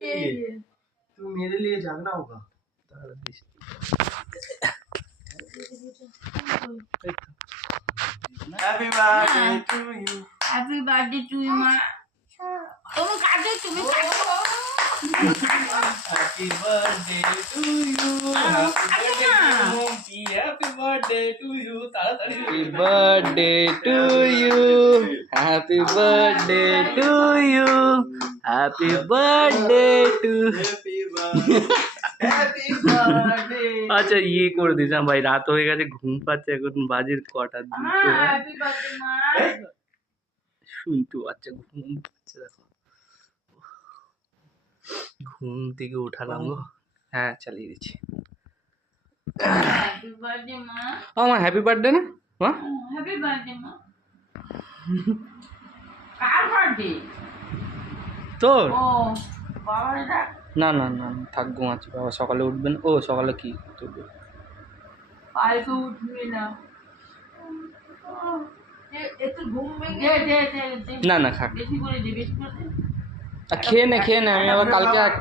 तो मेरे लिए जागना होगा। Happy birthday to you. Happy birthday to you माँ। तुम काटो, तुम्हें काटो। Happy birthday to you. Happy birthday to you. Happy birthday to you. Happy birthday to you. Happy birthday to. আচ্ছা ইয়ে করে দিয়েছিলাম ভাই, রাত হয়ে গেছে, ঘুম পাচ্ছে, এখন বাজের কটা দুটো। हैप्पी बर्थडे माँ। শুনতে বাচ্চা ঘুম পাচ্ছে, দেখো ঘুম থেকে উঠালাম গো। হ্যাঁ চালিয়ে দিচ্ছি। हैप्पी बर्थडे माँ। আমার হ্যাপি বার্থডে না মা? हैप्पी बर्थडे माँ। কার বার্থডে? তোর? ও বাবার এটা। না না না না, থাক ঘুমাচ্ছি, বাবা সকালে উঠবেন। ও সকালে কি উঠবে? কালকে উঠবি না। একটু ঘুম ভেঙে দে। না না খাক, বেশি করে দে, বেশি করে দে। খেয়ে নে, আমি আবার কালকে একটা